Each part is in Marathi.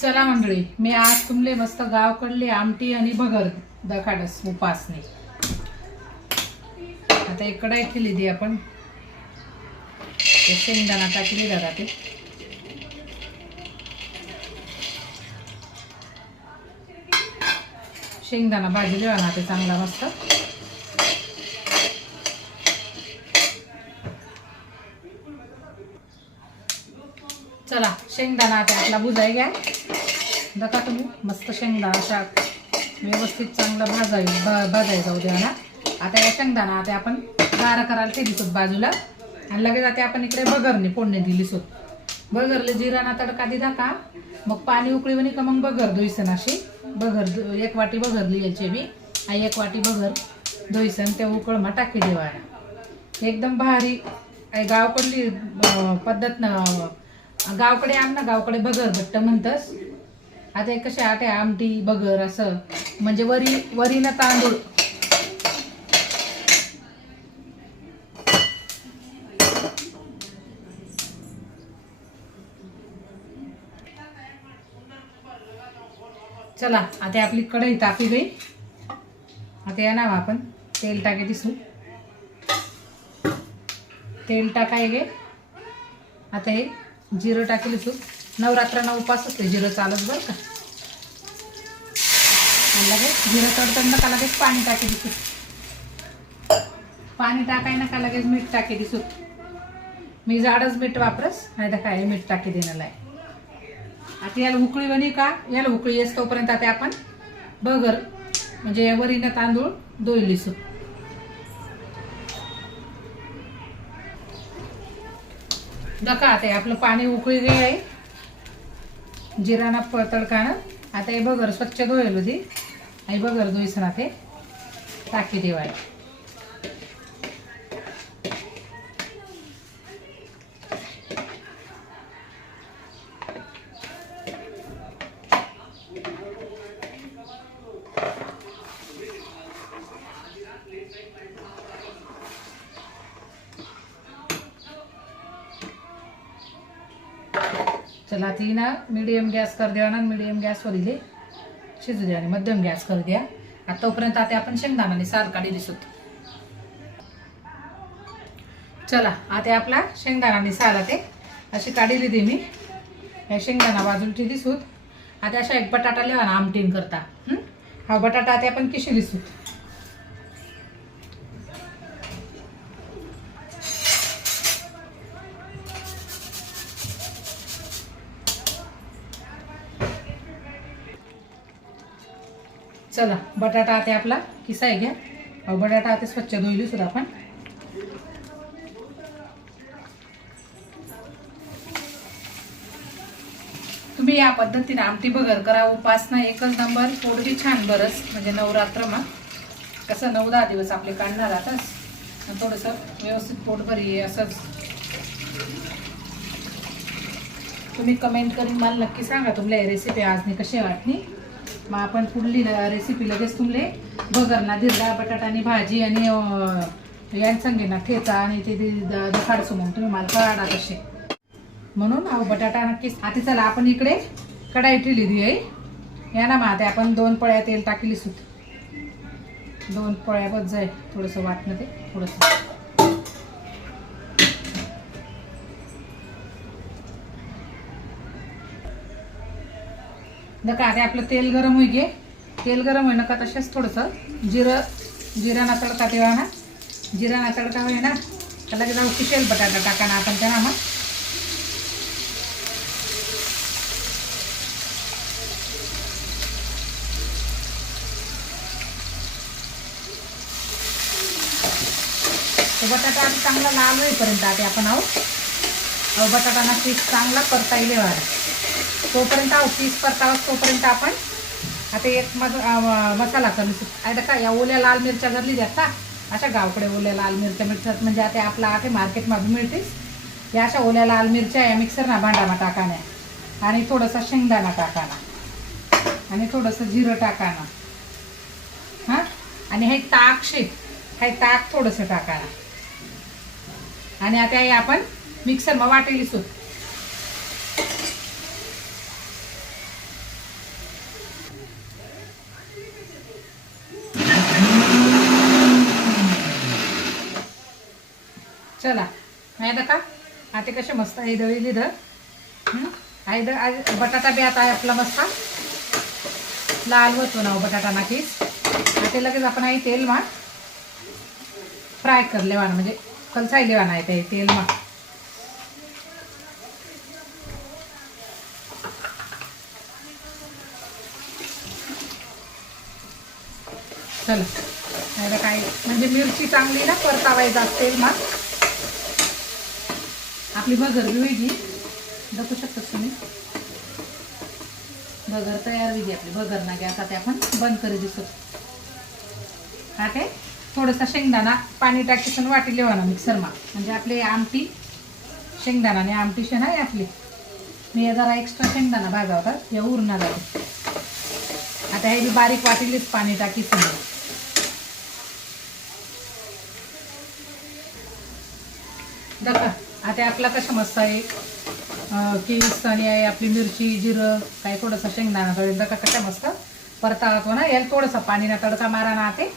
चला मंडळी मी आज तुमले मस्त गावकडली आमटी आणि भगर दखाडस उपासने. आता एक कढाई केली दी आपण. शेंगदाणा टाकली दादा ते. शेंगदाणा भाजी देवा ना ते चांगला मस्त. चला शेंगदाणा आता आपला बुजाय घ्या. बघा तुम्ही. मस्त शेंगदाणा अशा व्यवस्थित चांगला भाजाय भा भाजाय जाऊ द्या ना. आता या शेंगदाणा आता आपण गारा करायला ते दिसत बाजूला. आणि लगेच आता आपण इकडे बगरने फोडणी दिली सोत बगरले जिराना तडका दिला का? मग पाणी उकळी का मग बगर धुईसन अशी. बगर एक वाटी बगरली यायची बी. आणि एक वाटी बगर धुईसन त्या उकळमा टाकी देवायला एकदम भारी. गावकडली पद्धत गावकडे आम ना गावकडे बगर भट्ट म्हणतस. आता हे कसे आटे आमटी बगर असं. म्हणजे वरी वरीनं तांदूळ. चला आता आपली कढई तापी गई आता या नाव आपण. तेल टाके दिसू तेल टाकाय गे आता हे जिरं टाकेल तू नवरात्रांना उपास असते जिरं चालत बरं का? लगेच जिरं तडतड का लगेच पाणी टाके दिसू. पाणी टाकाय ना का लगेच मीठ टाके दिसू. मी जाडच मीठ वापरस नाही तर काय मीठ टाके देण्याला आहे. आता याला उकळी बनी का? याला उकळी येस तोपर्यंत आता आपण बगर म्हणजे वरीनं तांदूळ दोईली सु दका आता आपलं पाणी उकळी गे आहे जिराना प तडकानं आता हे बगर स्वच्छ धुवेल होती. आणि बगर धुईसना ते हे टाकी देवाय चला ती ना मीडियम गॅस कर द्या ना मीडियम गॅसवर दिली शिजू द्या आणि मध्यम गॅस कर द्या. आतापर्यंत तोपर्यंत आता आपण शेंगदाणाने साल काढी दिसत चला आता आपला शेंगदाणाने साल ते. अशी काढी दिली मी. या शेंगदाणा बाजूला दिसूत आता अशा एक बटाटा लिहा ना आमटीन करता. हा? बटाटा आता आपण किशी दिसूत चला बटाटा आते आपला किसाय घ्या. बटाटा आते स्वच्छ धुईली सुद्धा आपण. तुम्ही या पद्धतीने आमटी बगर करा. उपासना एकच नंबर पोट छान बरस म्हणजे नवरात्र मग कसं नऊ दहा दिवस आपले काढणार आताच आणि थोडंसं व्यवस्थित पोट ये असंच. तुम्ही कमेंट करून मला नक्की सांगा तुमल्या रेसिपी आज मी कशी वाटली? मग आपण पुढली रेसिपी लगेच तुमले बगरना दिरडा आणि भाजी आणि अं, यांचं ना ठेचा आणि ते दखाडसो म्हणून तुम्ही मला काढा कसे म्हणून अहो बटाटा नक्कीच आता चला आपण इकडे कढाई ठेवली दी आहे या ना मग आपण दोन पळ्या तेल टाकली सुत. दोन पळ्या बस जाय. थोडंसं वाटणं ते थोडंसं. नका आता आपलं तेल गरम होई गे. तेल गरम होई नका तसेच थोडंसं. जिरं जिरा ना तडका तेव्हा ना? जिरा ना तडका होई ना त्याला की जाऊ किशेल बटाटा टाका ना आपण त्यांना मग बटाटा आता चांगला लाल होईपर्यंत आता आपण आहोत अहो बटाटाना पीस चांगला परता येईल तोपर्यंत आहो पीस परतावा तोपर्यंत आपण आता एक मग मसाला कमी आता का या ओल्या लाल मिरच्या घरली जास्त का? अशा गावकडे ओल्या लाल मिरच्या मिळतात म्हणजे आता आपला आता मार्केटमध्ये मिळतेच या अशा ओल्या लाल मिरच्या या मिक्सरना भांडामा टाकाण्या आणि थोडंसं शेंगदाणा टाकाना. आणि थोडंसं जिरं टाकाना. हां? आणि हे ताक शेत हे ताक थोडंसं टाकाना. आणि आता हे आपण मिक्सर मग वाटेली सूप कसे मस्त आई दळी लिधं आई द बटाटा बी आता आहे आपला मस्त. लाल होतो ना हो बटाटा नाकीच आता लगेच आपण आई तेल मा फ्राय कर वाण म्हणजे कलसाई वाण आहे ते तेल मा. चला. नाही तर काय म्हणजे मिरची चांगली ना परतावायचा तेल मा. आपली भगर बी वेगळी. दाखवू शकतात तुम्ही भगर तयार वेगळी आपली. भगर ना गॅस आता आपण बंद करी दिसतो ते थोडासा शेंगदाणा पाणी टाकीसून वाटी लेवाना मिक्सरमा म्हणजे आपली आमटी शेंगदाणा आणि आमटी शेण आहे आपली. मी हे जरा एक्स्ट्रा शेंगदाणा भाजा होता हे उरणार आहे. आता हे बी बारीक वाटीलीच पाणी टाकीसून दका आता आपला कशा मस्त आहे? किरिस्तानी आहे आपली मिरची जिरं काय थोडंसं शेंगदाणा कळेल का कशा मस्त परतावतो ना याला थोडंसं पाणी ना तडका मारा ना ते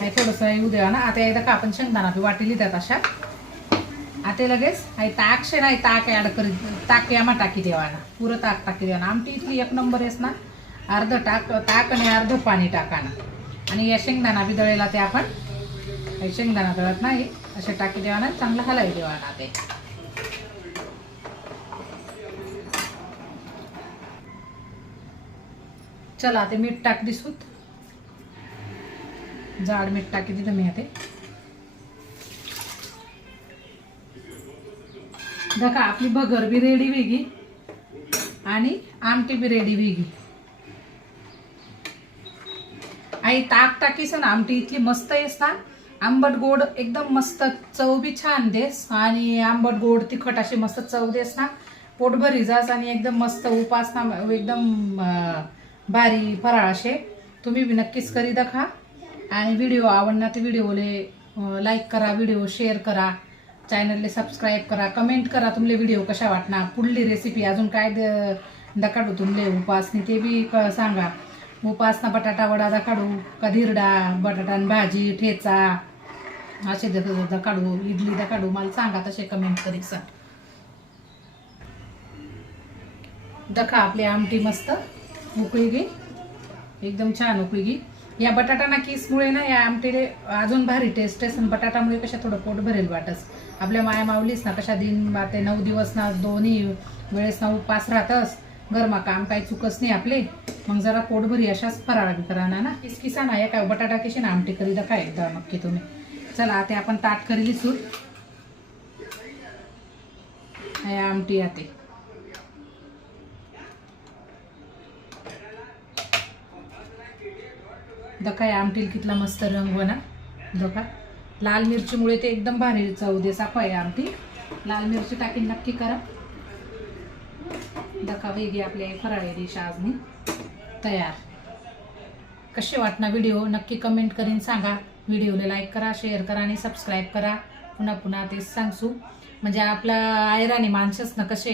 थोडंसं येऊ द्या ना आता एकदा का आपण शेंगदाणा बी वाटी लिहितात अशा. आता लगेच? आहे ताक शे नाही ताक ॲड करीत ताक यामा टाकी देवाना. पुरं ताक टाकी देवाना. आमटी इथली एक नंबर आहेस ना अर्ध टाक ताक आणि अर्ध पाणी टाकाना. आणि या शेंगदाणा बी दळेला ते आपण शेंगदाणा दळत नाही असे टाकी देवाना चांगलं हलवी देवाना ते. चला ते मीठ टाक दिसूत. जाड मीठ टाकी दिलं मी आता. बघा आपली भगर बी रेडी वेगी आणि आमटी बी रेडी वेगी आई ताक टाकीस ना आमटी इतकी मस्त येस ना. आंबट गोड एकदम मस्त चव बी छान देस. आणि आंबट गोड तिखट अशी मस्त चव देस ना. पोटभरी जास आणि एकदम मस्त उपास ना एकदम भारी फराळ असे. तुम्ही बी नक्कीच करी दखा आणि व्हिडिओ आवडणार ते व्हिडिओले लाईक करा व्हिडिओ शेअर करा. चॅनलले सबस्क्राईब करा कमेंट करा तुमले व्हिडिओ कशा वाटणार पुढली रेसिपी अजून काय द- दकाडू तुमले उपासनी ते बी क- सांगा. उपासना बटाटा वडा दकाडू का धिरडा बटाटा भाजी ठेचा असे दकाडू इडली दकाडू मला सांगा तसे कमेंट करी सांग दखा आपली आमटी मस्त उकळी घे. एकदम छान उकळी गी या बटाटा ना किसमुळे ना या आमटीले अजून भारी टेस्ट आहे. आणि बटाटामुळे कशा थोडं पोट भरेल वाटस. आपल्या माया माऊलीस ना कशा दिन ते नऊ दिवस ना दोन्ही वेळेस ना उपास राहतस. गरमा काम काही चुकस नाही आपले. मग जरा पोटभरी अशाच फराळा करा ना. किस किसा ना या काय बटाटा कशी ना आमटी करी काय एकदा नक्की तुम्ही. चला आता आपण ताट करी सूर या आमटी आते. दका या आमटील कितला मस्त रंग हो बना दका. लाल मिरचीमुळे ते एकदम भारी चव दे साफ आहे आमटी. लाल मिरची टाकीन नक्की करा. दका वेगळी आपली फराळी डिश आजनी तयार. कसे वाटणार व्हिडिओ नक्की कमेंट करीन सांगा. व्हिडिओला लाईक करा शेअर करा आणि सबस्क्राईब करा. पुन्हा पुन्हा तेच सांगसू म्हणजे आपला आयराने माणसंच ना कसे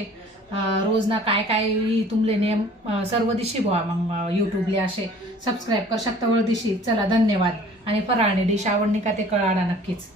रोज ना काय काय तुमले नेम सर्व दिशी बुवा मग यूट्यूबले असे सबस्क्राईब कर शकता वळ दिशी चला धन्यवाद. आणि फराळणी डिश आवडणी का ते कळाडा नक्कीच.